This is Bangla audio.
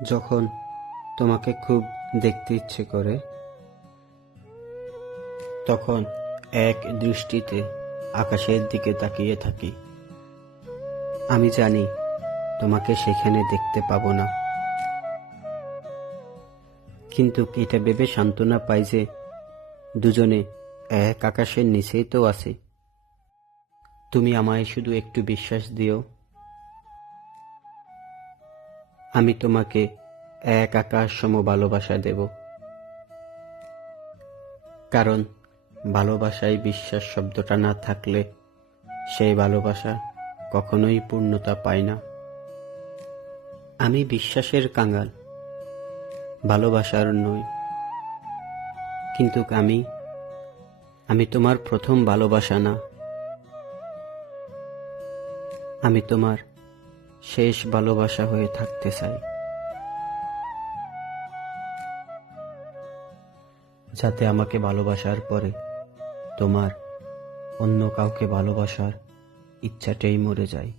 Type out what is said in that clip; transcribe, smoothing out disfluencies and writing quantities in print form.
যখন তোমাকে খুব দেখতে ইচ্ছে করে, তখন এক দৃষ্টিতে আকাশের দিকে তাকিয়ে থাকি। আমি জানি তোমাকে সেখানে দেখতে পাবো না, কিন্তু এটা ভেবে সান্ত্বনা পাই যে দুজনে এক আকাশের নিচেই তো আছি। তুমি আমায় শুধু একটু বিশ্বাস দিও, আমি তোমাকে এক আকাশ সম ভালোবাসা দেব। কারণ ভালোবাসায় বিশ্বাস শব্দটা না থাকলে সেই ভালোবাসা কখনোই পূর্ণতা পায় না। আমি বিশ্বাসের কাঙাল, ভালোবাসার নই। কিন্তু আমি তোমার প্রথম ভালোবাসা না, আমি তোমার শেষ ভালোবাসা হয়ে থাকতে চাই, যাতে আমাকে ভালোবাসার পরে তোমার অন্য কাউকে ভালোবাসার ইচ্ছাটাই মরে যায়।